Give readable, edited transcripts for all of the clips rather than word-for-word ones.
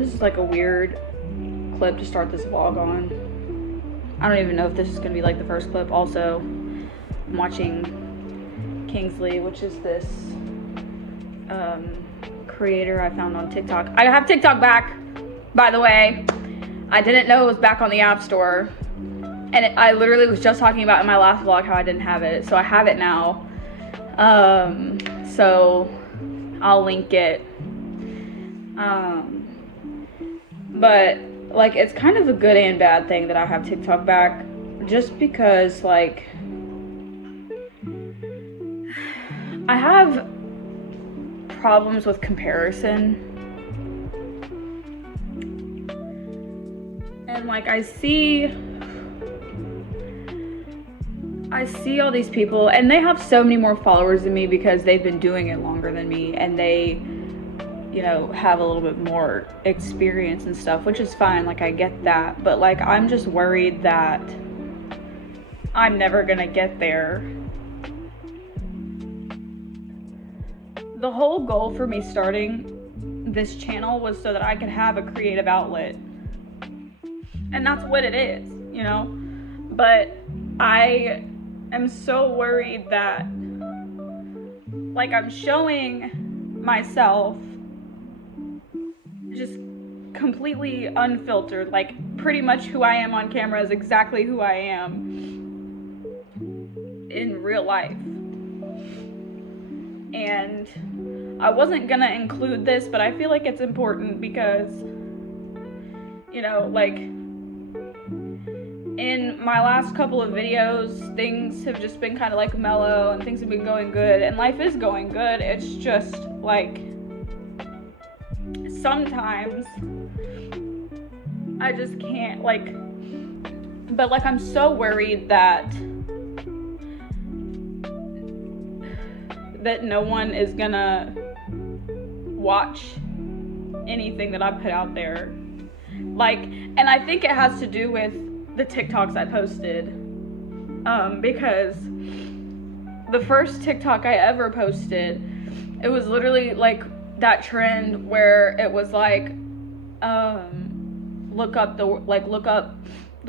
This is like a weird clip to start this vlog on. I don't even know if this is gonna be like the first clip. Also, I'm watching Kingsley, which is this creator I found on TikTok. I have TikTok back, by the way. I didn't know it was back on the App Store. And I literally was just talking about in my last vlog how I didn't have it. So I have it now. So I'll link it. But like, it's kind of a good and bad thing that I have TikTok back, just because like I have problems with comparison. And like I see all these people, and they have so many more followers than me because they've been doing it longer than me, and they, you know, have a little bit more experience and stuff, which is fine. Like, I get that, but like, I'm just worried that I'm never gonna get there. The whole goal for me starting this channel was so that I could have a creative outlet, and that's what it is, you know. But I am so worried that like I'm showing myself just completely unfiltered, like pretty much who I am on camera is exactly who I am in real life. And I wasn't gonna include this, but I feel like it's important because, you know, like in my last couple of videos, things have just been kind of like mellow and things have been going good, and life is going good. It's just like sometimes I just can't, like, but like I'm so worried that no one is gonna watch anything that I put out there. Like, and I think it has to do with the TikToks I posted, because the first TikTok I ever posted, it was literally like that trend where it was like, look up the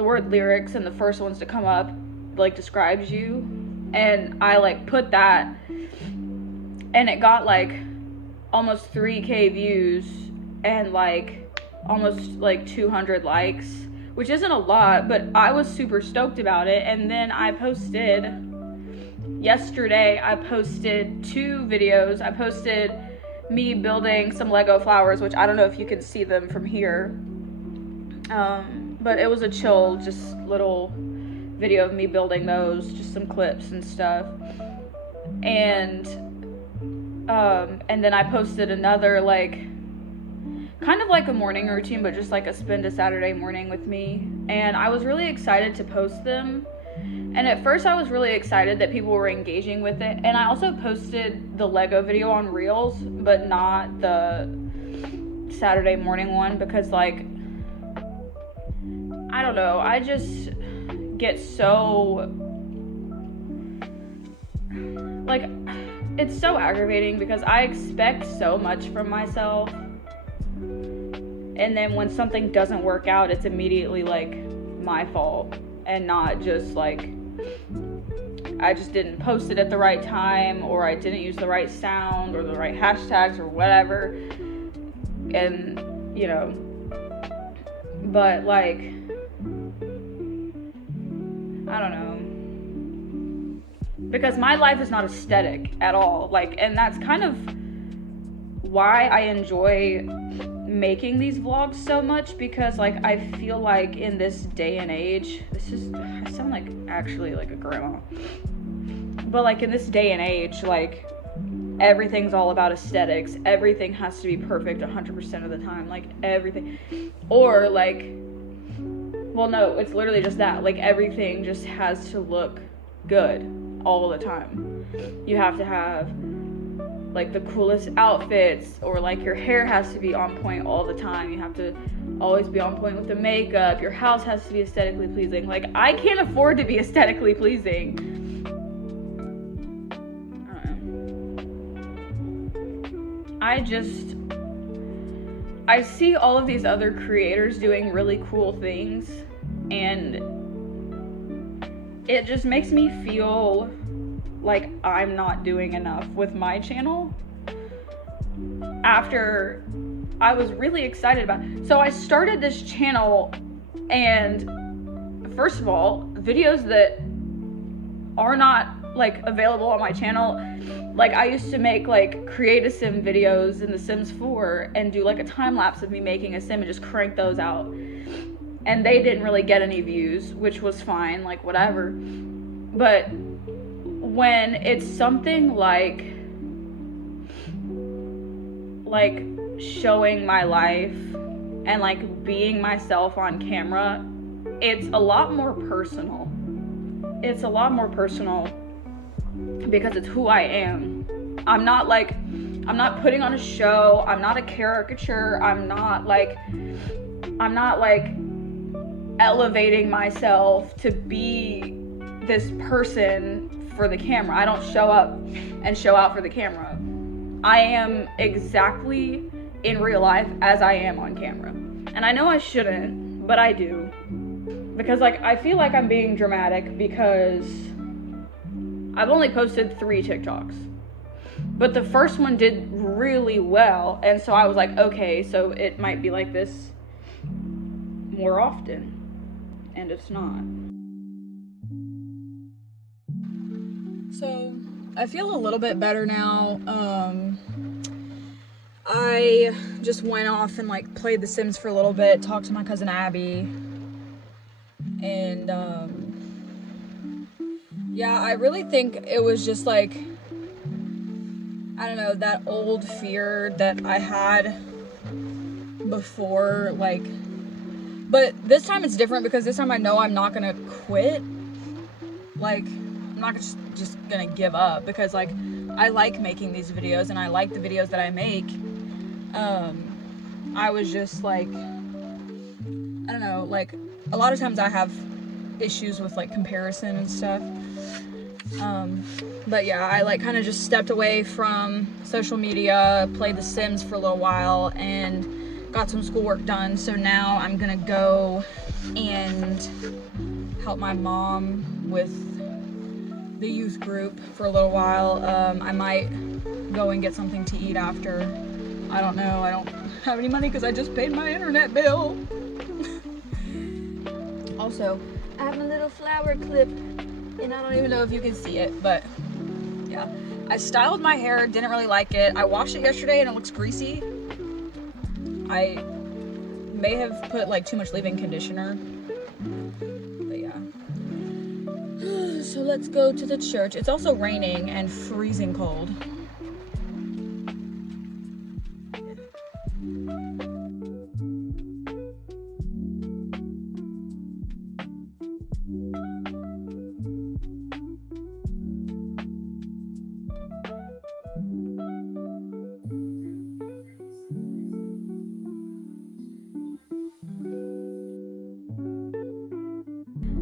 word lyrics, and the first ones to come up like describes you, and I like put that, and it got like almost 3K views and like almost like 200 likes, which isn't a lot, but I was super stoked about it. And then yesterday I posted 2 videos. I posted me building some Lego flowers, which I don't know if you can see them from here, but it was a chill, just little video of me building those, just some clips and stuff. And then I posted another, like, kind of like a morning routine, but just like a spend a Saturday morning with me. And I was really excited to post them. And at first I was really excited that people were engaging with it. And I also posted the Lego video on Reels, but not the Saturday morning one, because like, I don't know, I just get so, like, it's so aggravating because I expect so much from myself, and then when something doesn't work out, it's immediately like my fault, and not just like I just didn't post it at the right time, or I didn't use the right sound or the right hashtags or whatever. And you know, but like, I don't know, because my life is not aesthetic at all, like, and that's kind of why I enjoy making these vlogs so much, because like I feel like in this day and age, I sound like actually like a grandma, but like in this day and age, like everything's all about aesthetics. Everything has to be perfect 100% of the time, like everything, or like, well, no, it's literally just that, like everything just has to look good all the time. You have to have like the coolest outfits, or like your hair has to be on point all the time. You have to always be on point with the makeup. Your house has to be aesthetically pleasing. Like, I can't afford to be aesthetically pleasing. I I see all of these other creators doing really cool things, and it just makes me feel like I'm not doing enough with my channel after I was really excited about it. So I started this channel, and first of all, videos that are not like available on my channel, like I used to make like create a sim videos in The Sims 4 and do like a time lapse of me making a sim and just crank those out, and they didn't really get any views, which was fine, like whatever. But when it's something like showing my life and like being myself on camera, it's a lot more personal. It's a lot more personal because it's who I am. I'm not putting on a show. I'm not a caricature. I'm not like elevating myself to be this person for the camera. I don't show up and show out for the camera. I am exactly in real life as I am on camera. And I know I shouldn't, but I do. Because like I feel like I'm being dramatic because I've only posted 3 TikToks. But the first one did really well, and so I was like, okay, so it might be like this more often. And it's not. So I feel a little bit better now. I just went off and like played The Sims for a little bit, talked to my cousin Abby, and yeah, I really think it was just like, I don't know, that old fear that I had before, like, but this time it's different because this time I know I'm not gonna quit. Like, I'm not just gonna give up because like I like making these videos and I like the videos that I make. I was just like, I don't know, like a lot of times I have issues with like comparison and stuff. But yeah, I like kind of just stepped away from social media, played The Sims for a little while, and got some schoolwork done. So now I'm gonna go and help my mom with the youth group for a little while. I might go and get something to eat after. I don't know. I don't have any money because I just paid my internet bill. Also, I have a little flower clip, and I don't even know if you can see it, but yeah. I styled my hair, didn't really like it. I washed it yesterday and it looks greasy. I may have put like too much leave-in conditioner, but yeah. So let's go to the church. It's also raining and freezing cold.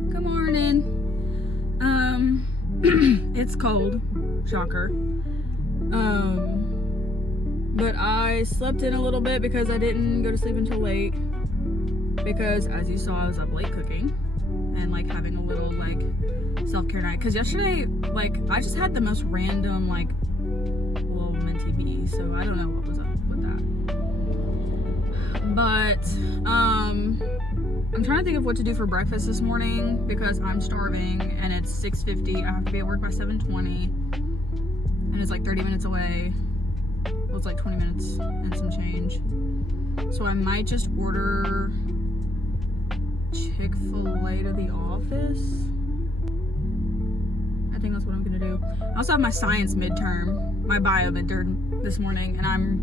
Good morning. It's cold, shocker. But I slept in a little bit because I didn't go to sleep until late. Because as you saw, I was up late cooking and like having a little like self-care night. Cause yesterday, like I just had the most random like little minty bee, so I don't know what was up with that. But I'm trying to think of what to do for breakfast this morning because I'm starving and it's 6:50. I have to be at work by 7:20 and it's like 30 minutes away. Well, it's like 20 minutes and some change. So I might just order Chick-fil-A to the office. I think that's what I'm gonna do. I also have my science midterm, my bio midterm this morning, and I'm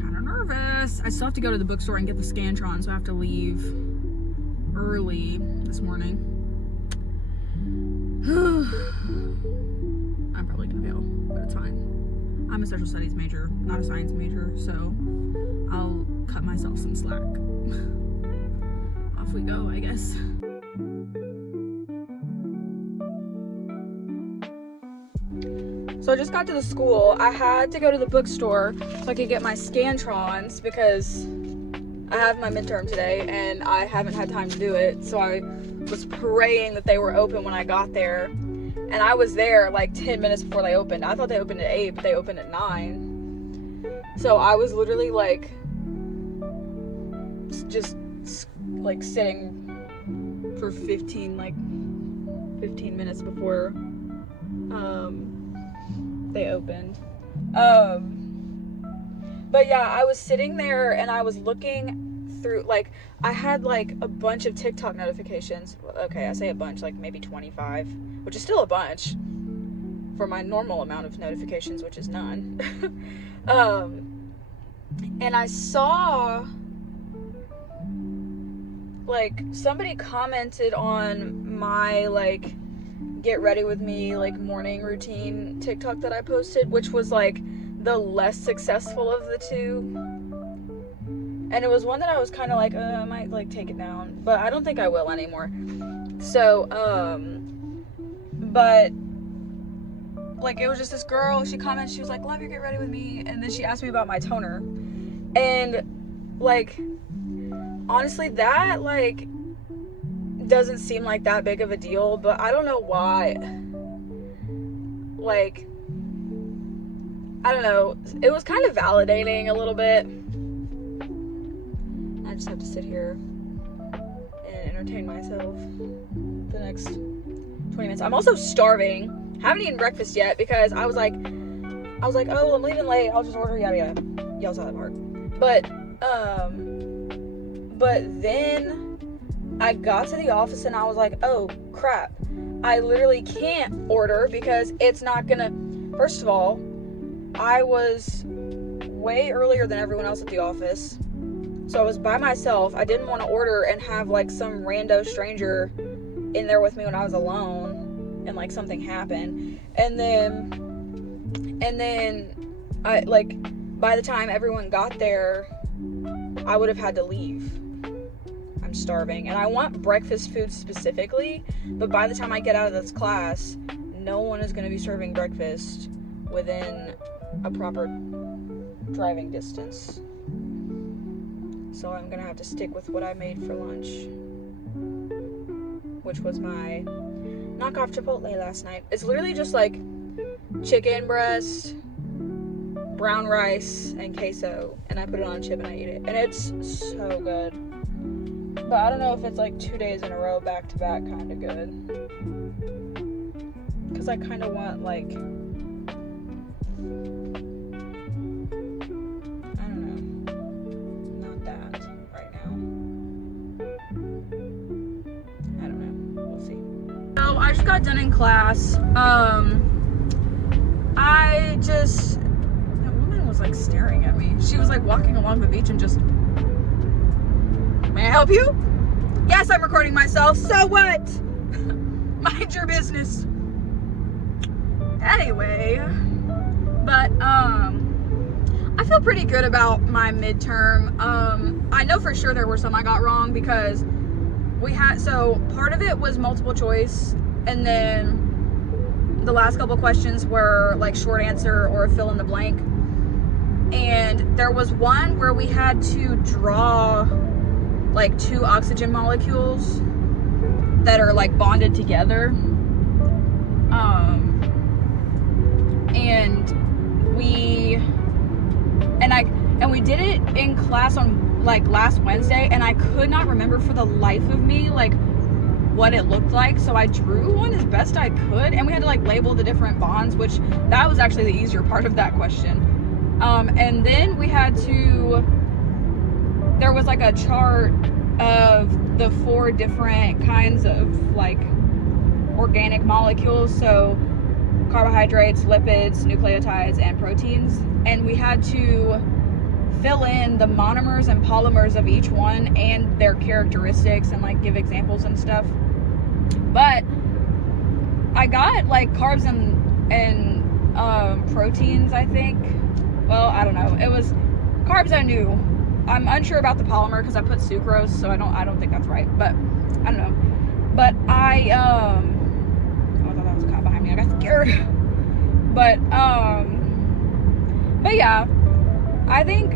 kind of nervous. I still have to go to the bookstore and get the Scantron, so I have to leave early this morning. I'm probably gonna fail, but it's fine. I'm a social studies major, not a science major, so I'll cut myself some slack. Off we go, I guess. So I just got to the school. I had to go to the bookstore so I could get my Scantrons because I have my midterm today, and I haven't had time to do it, so I was praying that they were open when I got there. And I was there like 10 minutes before they opened. I thought they opened at 8, but they opened at 9. So I was literally like just like sitting for 15 minutes before they opened. But yeah, I was sitting there and I was looking through, like, I had like a bunch of TikTok notifications. Okay, I say a bunch, like maybe 25, which is still a bunch for my normal amount of notifications, which is none. And I saw like somebody commented on my like get ready with me like morning routine TikTok that I posted, which was like the less successful of the two. And it was one that I was kind of like, I might like take it down, but I don't think I will anymore. So, but like it was just this girl, she commented, she was like, love your get ready with me. And then she asked me about my toner. And like, honestly, that like doesn't seem like that big of a deal, but I don't know why. Like, I don't know, it was kind of validating a little bit. I just have to sit here and entertain myself the next 20 minutes. I'm also starving. Haven't eaten breakfast yet because I was like, oh, I'm leaving late, I'll just order, yada yada. Y'all saw that part. But then I got to the office and I was like, oh crap, I literally can't order because it's not gonna, first of all, I was way earlier than everyone else at the office, so I was by myself. I didn't want to order and have like some rando stranger in there with me when I was alone and like something happened. And then I like, by the time everyone got there, I would have had to leave. I'm starving and I want breakfast food specifically, but by the time I get out of this class, no one is going to be serving breakfast within a proper driving distance. So I'm gonna have to stick with what I made for lunch, which was my knockoff Chipotle last night. It's literally just like chicken breast, brown rice, and queso, and I put it on a chip and I eat it, and it's so good. But I don't know if it's like 2 days in a row back to back kind of good, because I kind of want like, I just got done in class. That woman was like staring at me. She was like walking along the beach and just, may I help you? Yes, I'm recording myself. So what? Mind your business. Anyway, but I feel pretty good about my midterm. I know for sure there were some I got wrong because so part of it was multiple choice, and then the last couple questions were like short answer or fill in the blank. And there was one where we had to draw like 2 oxygen molecules that are like bonded together. And we did it in class on like last Wednesday, and I could not remember for the life of me like what it looked like, so I drew one as best I could, and we had to like label the different bonds, which that was actually the easier part of that question. And then we had to, there was like a chart of the 4 different kinds of like organic molecules, so carbohydrates, lipids, nucleotides, and proteins, and we had to fill in the monomers and polymers of each one and their characteristics and like give examples and stuff. But I got like carbs and proteins, I think. Well, I don't know. It was carbs I knew. I'm unsure about the polymer because I put sucrose, so I don't think that's right. But I don't know. But I thought that was a cop behind me. I got scared. But yeah, I think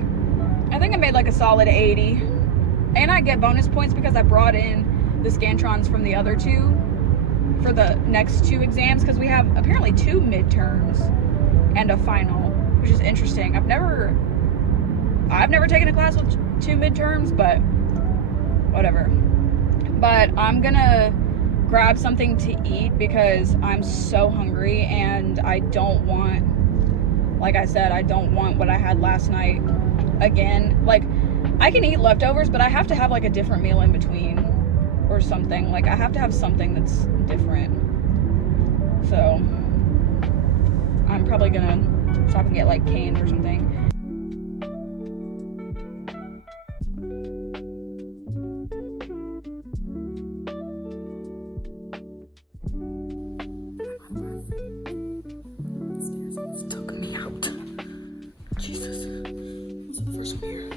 I made like a solid 80 And I get bonus points because I brought in the Scantrons from the other two for the next 2 exams, because we have apparently 2 midterms and a final, which is interesting. I've never taken a class with 2 midterms, but whatever. But I'm gonna grab something to eat because I'm so hungry, and I don't want, like I said, I don't want what I had last night again. Like, I can eat leftovers, but I have to have like a different meal in between or something. Like, I have to have something that's different. So I'm probably gonna stop and get like canes or something. Took me out. Jesus. What's the first one here?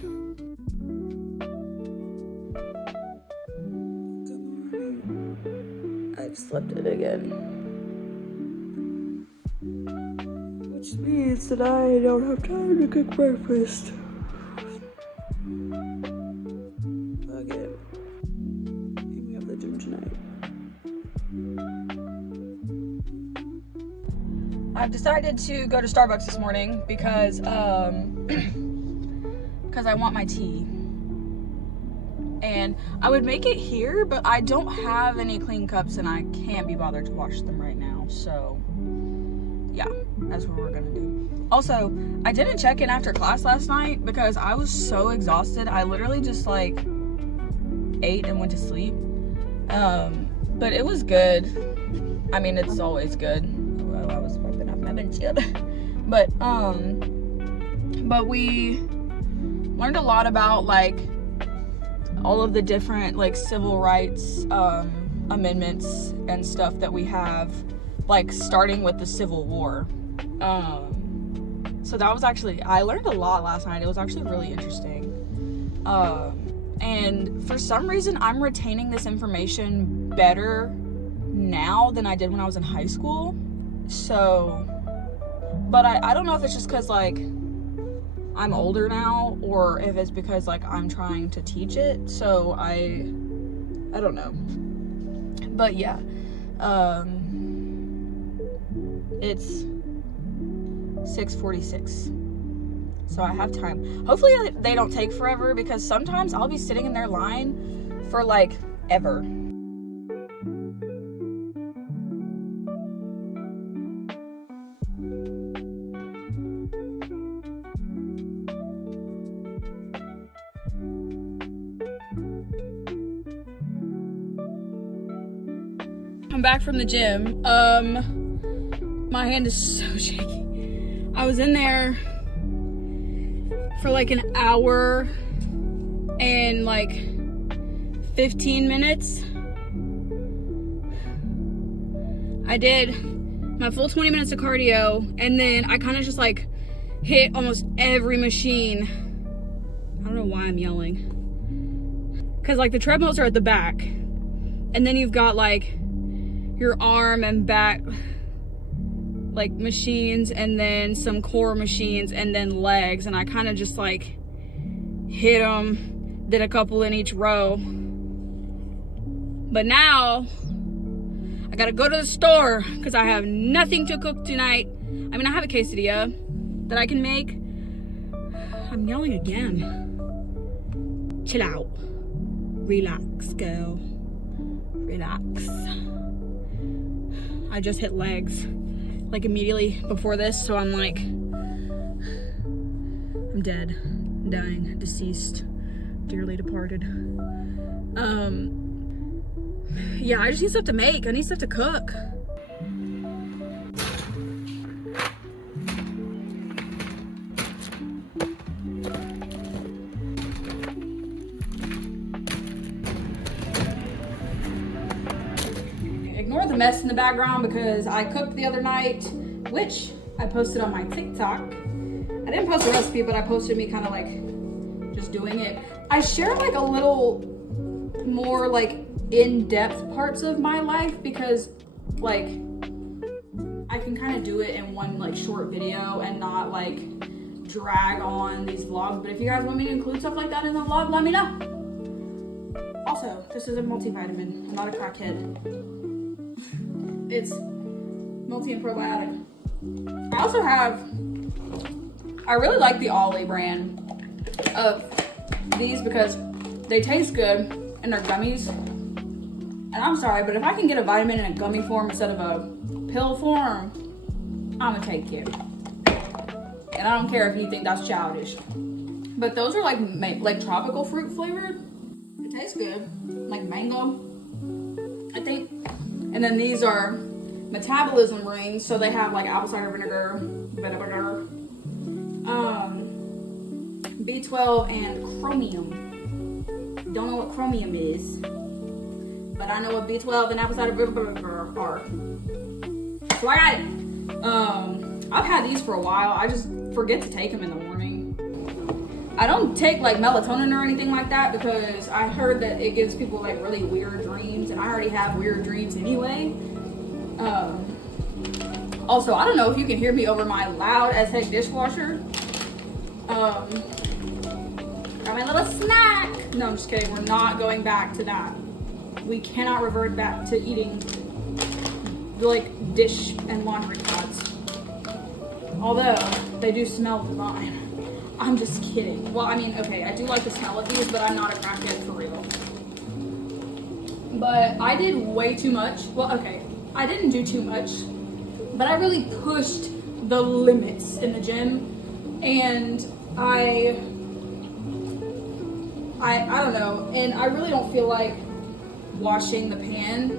I've slept it again. Which means that I don't have time to cook breakfast. Again. Maybe we have the gym tonight. I've decided to go to Starbucks this morning because I want my tea. And I would make it here, but I don't have any clean cups and I can't be bothered to wash them right now. So yeah, that's what we're gonna do. Also, I didn't check in after class last night because I was so exhausted. I literally just like ate and went to sleep. But it was good. I mean, it's always good. Well, I was fucking off my windshield. But we learned a lot about like all of the different like civil rights amendments and stuff that we have, like starting with the Civil War. So that was actually, I learned a lot last night. It was actually really interesting. And for some reason, I'm retaining this information better now than I did when I was in high school. So, but I don't know if it's just because like I'm older now, or if it's because like I'm trying to teach it. So I don't know. But yeah, it's 6:46, so I have time. Hopefully they don't take forever, because sometimes I'll be sitting in their line for like ever. I'm back from the gym. My hand is so shaky. I was in there for like an hour and like 15 minutes. I did my full 20 minutes of cardio, and then I kind of just like hit almost every machine. I don't know why I'm yelling. Cause like the treadmills are at the back, and then you've got like your arm and back like machines, and then some core machines, and then legs. And I kind of just like hit them, did a couple in each row. But now I gotta go to the store because I have nothing to cook tonight. I mean, I have a quesadilla that I can make. I'm yelling again. Chill out. Relax, girl. Relax. I just hit legs like immediately before this, so I'm like, I'm dead, dying, deceased, dearly departed. Yeah, I just need stuff to make. I need stuff to cook. Ignore the mess in the background because I cooked the other night, which I posted on my TikTok. I didn't post a recipe, but I posted me kind of like just doing it. I shared like a little more like in-depth parts of my life because like I can kind of do it in one like short video and not like drag on these vlogs. But if you guys want me to include stuff like that in the vlog, let me know. Also, this is a multivitamin. I'm not a crackhead. It's multi and probiotic. I also have, I really like the Alli brand of these because they taste good and they're gummies. And I'm sorry, but if I can get a vitamin in a gummy form instead of a pill form, I'm gonna take it. And I don't care if you think that's childish. But those are like tropical fruit flavored. It tastes good, like mango, I think. And then these are metabolism rings, so they have like apple cider vinegar, B12 and chromium. Don't know what chromium is, but I know what B12 and apple cider vinegar are. So I got it. I've had these for a while. I just forget to take them in the morning. I don't take like melatonin or anything like that because I heard that it gives people like really weird dreams, and I already have weird dreams anyway. Also, I don't know if you can hear me over my loud as heck dishwasher. Got my little snack. No, I'm just kidding. We're not going back to that. We cannot revert back to eating like dish and laundry pods. Although they do smell divine. I'm just kidding. Well, I mean, okay, I do like the smell of these, but I'm not a crackhead for real. But I did way too much. Well, okay, I didn't do too much, but I really pushed the limits in the gym, and I don't know, and I really don't feel like washing the pan.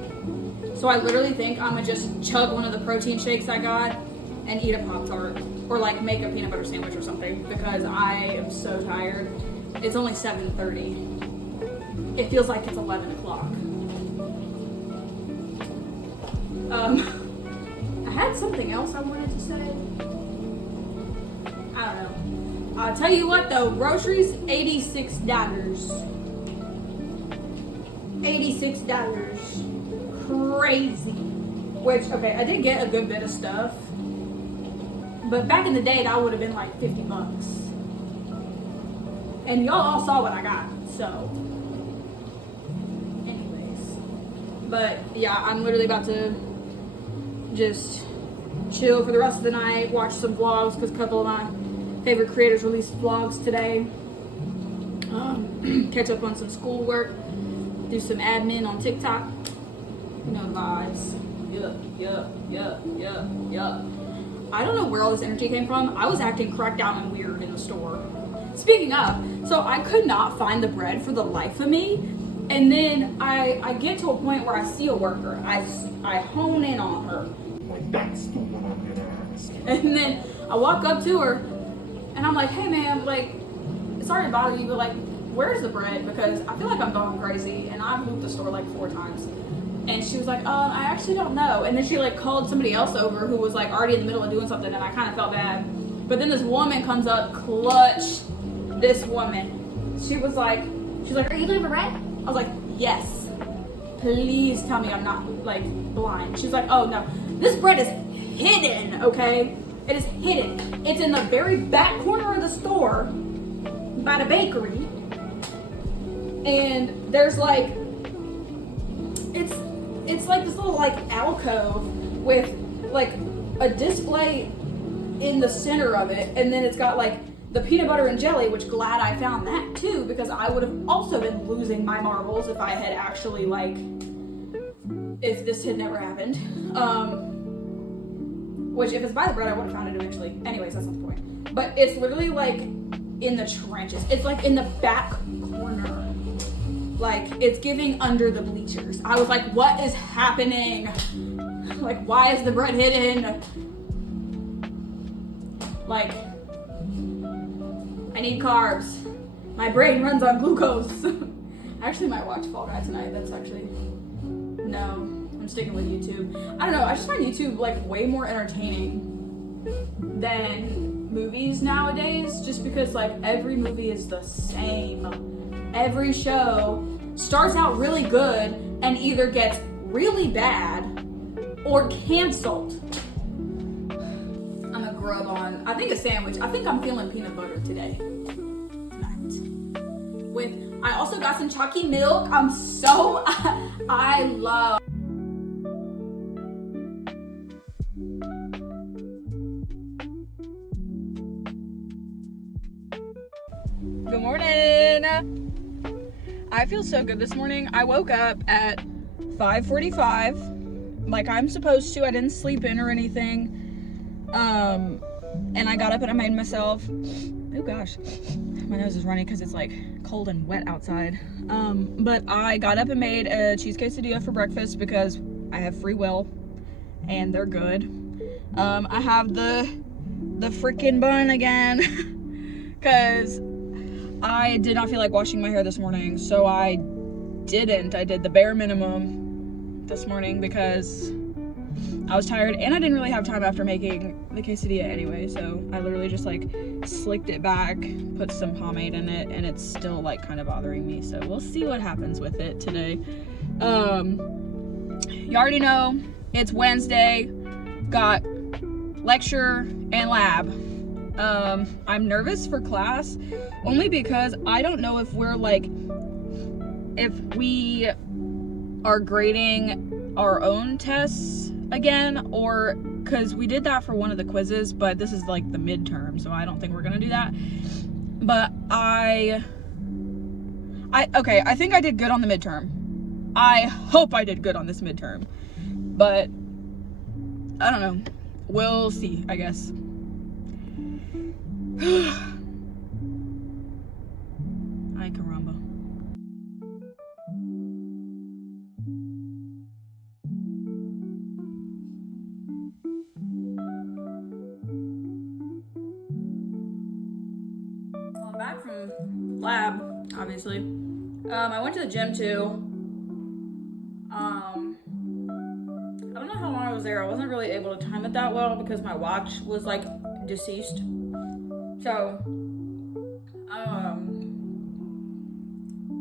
So I literally think I'm gonna just chug one of the protein shakes I got and eat a Pop-Tart, or like make a peanut butter sandwich or something, because I am so tired. It's only 7:30. It feels like it's 11 o'clock. I had something else I wanted to say. I don't know. I'll tell you what though, groceries, $86. $86. Crazy. Which, okay, I did get a good bit of stuff. But back in the day, that would have been like 50 bucks. And y'all all saw what I got, so. Anyways. But yeah, I'm literally about to just chill for the rest of the night, watch some vlogs, because a couple of my favorite creators released vlogs today. Catch up on some schoolwork, do some admin on TikTok. You know the vibes. Yup. I don't know where all this energy came from. I was acting cracked out and weird in the store. Speaking of, so I could not find the bread for the life of me. And then I get to a point where I see a worker. I hone in on her. And then I walk up to her and I'm like, hey ma'am, like, sorry to bother you, but like, where's the bread? Because I feel like I'm going crazy and I've moved the store like 4 times. And she was like, I actually don't know. And then she like called somebody else over who was like already in the middle of doing something, and I kind of felt bad. But then this woman comes up, clutch. This woman, she's like, are you looking for bread? I was like, yes. Please tell me I'm not like blind. She's like, oh no, this bread is hidden, okay? It is hidden. It's in the very back corner of the store by the bakery. And there's like, it's like this little like alcove with like a display in the center of it, and then it's got like the peanut butter and jelly, which glad I found that too, because I would have also been losing my marbles if I had actually like, if this had never happened. Which if it's by the bread, I would have found it eventually. Anyways, that's not the point. But it's literally like in the trenches. It's like in the back corner. Like, it's giving under the bleachers. I was like, what is happening? Like, why is the bread hidden? Like, I need carbs. My brain runs on glucose. I actually might watch Fall Guy tonight. That's actually, no, I'm sticking with YouTube. I don't know, I just find YouTube like way more entertaining than movies nowadays, just because like every movie is the same. Every show starts out really good and either gets really bad or canceled. I'm gonna grub on, I think a sandwich. I think I'm feeling peanut butter today. Tonight. With I also got some chalky milk. I love. Good morning. I feel so good this morning. I woke up at 5:45, like I'm supposed to. I didn't sleep in or anything. And I got up and I made myself, oh gosh, my nose is running because it's like cold and wet outside. But I got up and made a cheese quesadilla for breakfast because I have free will and they're good. I have the freaking bun again because I did not feel like washing my hair this morning, so I didn't. I did the bare minimum this morning because I was tired and I didn't really have time after making the quesadilla anyway, so I literally just like slicked it back, put some pomade in it, and it's still like kind of bothering me, so we'll see what happens with it today. You already know it's Wednesday, got lecture and lab. I'm nervous for class only because I don't know if if we are grading our own tests again, or because we did that for one of the quizzes, but this is like the midterm, so I don't think we're gonna do that. But I think I did good on the midterm. I hope I did good on this midterm, but I don't know. We'll see, I guess. Ay, caramba. Well, I'm back from lab, obviously. I went to the gym too. I don't know how long I was there. I wasn't really able to time it that well because my watch was like deceased. So,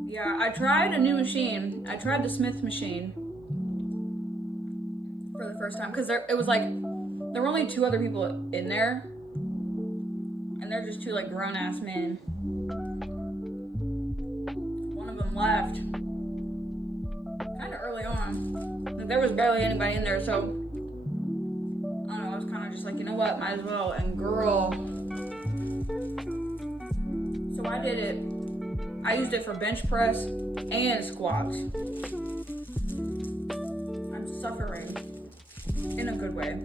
yeah, I tried a new machine. I tried the Smith machine for the first time because there were only 2 other people in there, and they're just 2 like grown ass men. One of them left kind of early on. Like, there was barely anybody in there, so I don't know. I was kind of just like, you know what, might as well. And girl, so I did it. I used it for bench press and squats. I'm suffering in a good way.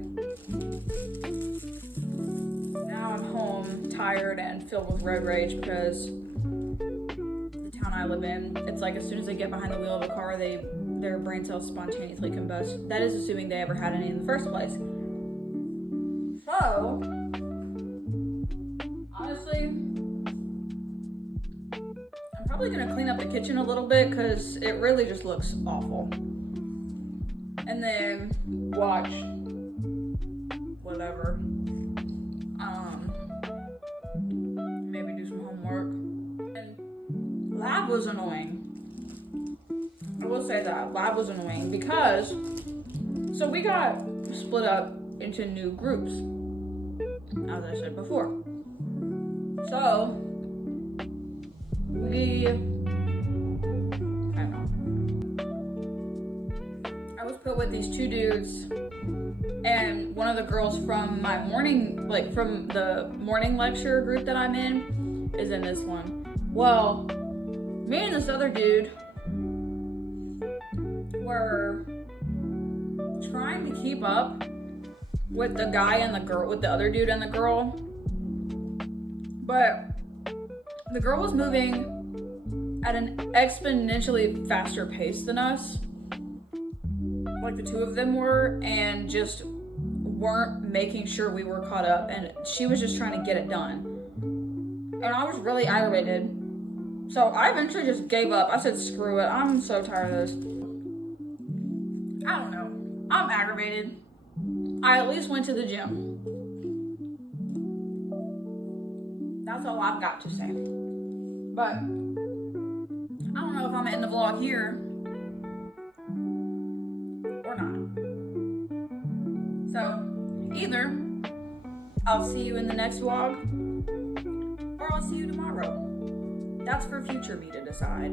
Now I'm home, tired and filled with road rage because the town I live in, it's like as soon as they get behind the wheel of a car, their brain cells spontaneously combust. That is assuming they ever had any in the first place. So, honestly, probably gonna clean up the kitchen a little bit because it really just looks awful. And then watch whatever. Maybe do some homework. And lab was annoying. I will say that lab was annoying because so we got split up into new groups, as I said before. So I was put with these 2 dudes and one of the girls from my from the morning lecture group that I'm in is in this one. Well, me and this other dude were trying to keep up with the guy and the girl, with the other dude and the girl, but the girl was moving at an exponentially faster pace than us, like the 2 of them were, and just weren't making sure we were caught up, and she was just trying to get it done. And I was really aggravated. So I eventually just gave up. I said, screw it. I'm so tired of this. I don't know. I'm aggravated. I at least went to the gym. That's all I've got to say. But I don't know if I'm gonna end the vlog here or not. So either I'll see you in the next vlog or I'll see you tomorrow. that's for future me to decide.